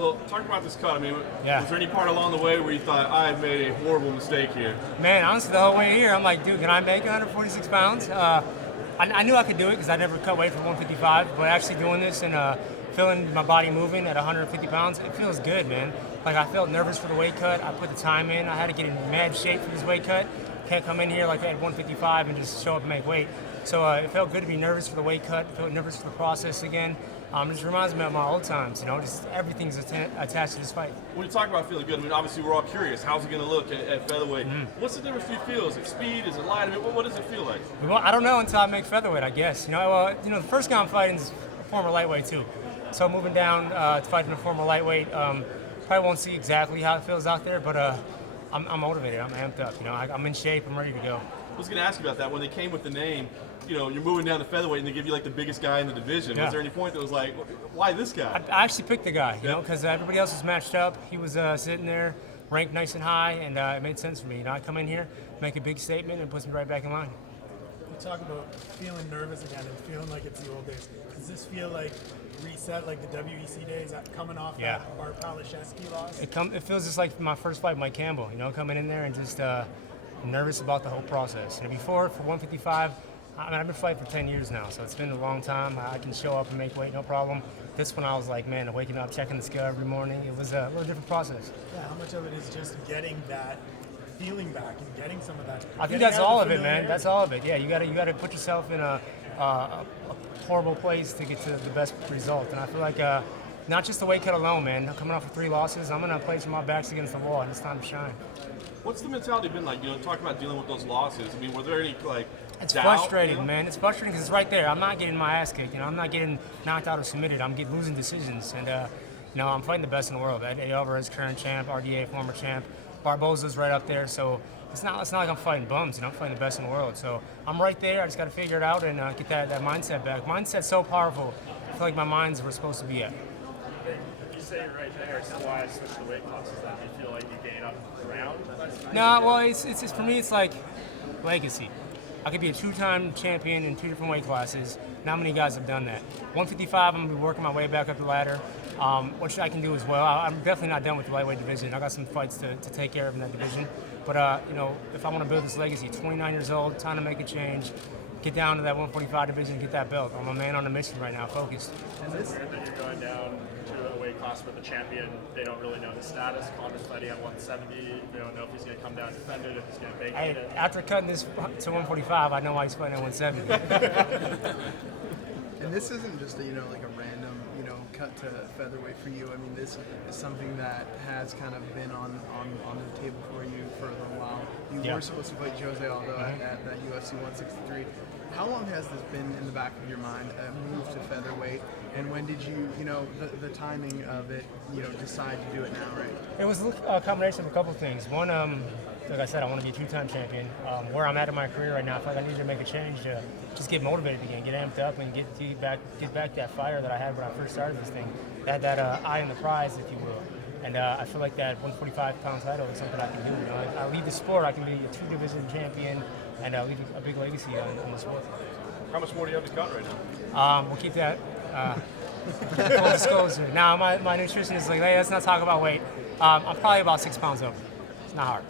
Well, talk about this cut. I mean, Yeah. was there any part along the way where you thought, I have made a horrible mistake here? Man, honestly, the whole way here, I'm like, dude, can I make 146 pounds? I knew I could do it because I never cut weight from 155, but actually doing this and feeling my body moving at 150 pounds, it feels good, man. Like, I felt nervous for the weight cut. I put the time in. I had to get in mad shape for this weight cut. Can't come in here like at 155 and just show up and make weight. So it felt good to be nervous for the weight cut, felt nervous for the process again. It just reminds me of my old times, just everything's attached to this fight. When you talk about feeling good, I mean, obviously we're all curious. How's it going to look at featherweight? What's the difference do you feel? Is it speed? Is it light? I mean, what does it feel like? Well, I don't know until I make featherweight, I guess. The first guy I'm fighting is a former lightweight too. So moving down to fighting a former lightweight, probably won't see exactly how it feels out there, but I'm motivated. I'm amped up. I'm in shape. I'm ready to go. I was going to ask you about that. When they came with the name, you're moving down to featherweight and they give you like the biggest guy in the division. Yeah. Was there any point that was like, why this guy? I actually picked the guy, because everybody else was matched up. He was sitting there, ranked nice and high, and it made sense for me. I come in here, make a big statement, and puts me right back in line. You talk about feeling nervous again and feeling like it's the old days. Does this feel like reset, like the WEC days, coming off that Bart Palashevsky loss? It feels just like my first fight with Mike Campbell, coming in there and just nervous about the whole process. Before, for 155, I've been fighting for 10 years now, so it's been a long time. I can show up and make weight, no problem. This one, I was like, man, waking up, checking the scale every morning, it was a little different process. Yeah, how much of it is just getting that feeling back and getting some of that? I think that's all of it, man. That's all of it. Yeah, you gotta put yourself in a horrible place to get to the best result. And I feel like not just the weight cut alone, man. Coming off of 3 losses, I'm in a place where my back's against the wall, and it's time to shine. What's the mentality been like? Talking about dealing with those losses. I mean, were there any It's doubt, frustrating, man. It's frustrating because it's right there. I'm not getting my ass kicked. I'm not getting knocked out or submitted. I'm losing decisions, and I'm fighting the best in the world. Eddie Alvarez, current champ, RDA, former champ. Barboza's right up there, so it's not like I'm fighting bums. I'm fighting the best in the world. So I'm right there. I just got to figure it out and get that mindset back. Mindset's so powerful. I feel like my mind's where it's supposed to be at. You say it right there. So why I switched the weight classes? That you feel like you gain up ground? No, well, it's for me. It's like legacy. I could be a 2-time champion in 2 different weight classes. Not many guys have done that. 155, I'm gonna be working my way back up the ladder, which I can do as well. I'm definitely not done with the lightweight division. I got some fights to take care of in that division. But if I want to build this legacy, 29 years old, time to make a change. Get down to that 145 division, get that belt. I'm a man on a mission right now, focused. Is it weird that you're going down to a weight class with the champion? They don't really know the status. Conor's fighting at 170. They don't know if he's going to come down defended, if he's going to vacate it. After cutting this to 145, I know why he's fighting at 170. And this isn't just a random cut to featherweight for you. I mean, this is something that has kind of been on the table for you for a little while. You were supposed to fight Jose Aldo at that UFC 163. How long has this been in the back of your mind, a move to featherweight? And when did you, the timing of it, decide to do it now, right? It was a combination of a couple things. One, like I said, I want to be a 2-time champion. Where I'm at in my career right now, I feel like I need to make a change to just get motivated again, get amped up, and get back that fire that I had when I first started this thing. That eye on the prize, if you will. And I feel like that 145-pound title is something I can do. I leave the sport, I can be a 2-division champion, and leave a big legacy on the sport. How much more do you have to cut right now? We'll keep that full disclosure. Now, my nutritionist is like, hey, let's not talk about weight. I'm probably about 6 pounds over. It's not hard.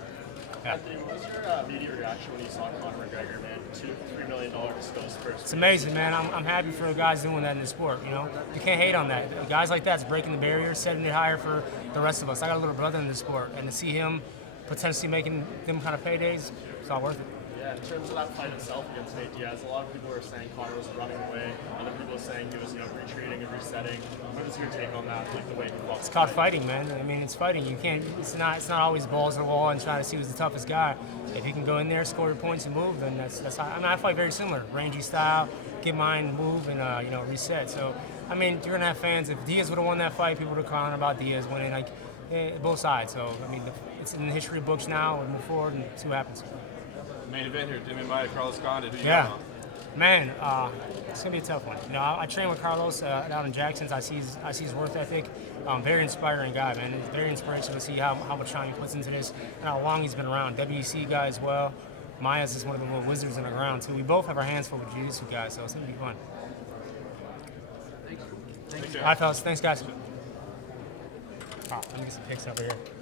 Yeah. Anthony, what was your immediate reaction when you saw Conor McGregor, man? $3 million disclosed first. It's amazing, man. I'm happy for the guys doing that in the sport. You can't hate on that. Guys like that's breaking the barrier, setting it higher for the rest of us. I got a little brother in the sport, and to see him potentially making them kind of paydays, it's all worth it. Yeah, in terms of that fight itself against Nate Diaz, a lot of people were saying Conor was running away. Other people were saying he was, retreating and resetting. What is your take on that? Like the way he lost? It's called fighting, man. I mean, it's fighting. You can't. It's not always balls to the wall and trying to see who's the toughest guy. If you can go in there, score your points, and move, then that's how. I mean, I fight very similar, rangy style, get mine, move, and reset. So, I mean, you're gonna have fans. If Diaz would have won that fight, people would have crying about Diaz winning. Both sides. So, I mean, it's in the history books now. We move forward and see what happens. Main event here, Demian Maia, Carlos Condit. Who you Yeah. got on? Man, it's gonna be a tough one. I train with Carlos out in Jackson's. I see his work ethic. Very inspiring guy, man. It's very inspirational to see how much time he puts into this and how long he's been around. WEC guy as well. Maia's is one of the little wizards in the ground too. We both have our hands full with jiu-jitsu guys, so it's gonna be fun. Thank you. All right, fellas. Thanks, guys. Let me get some picks over here.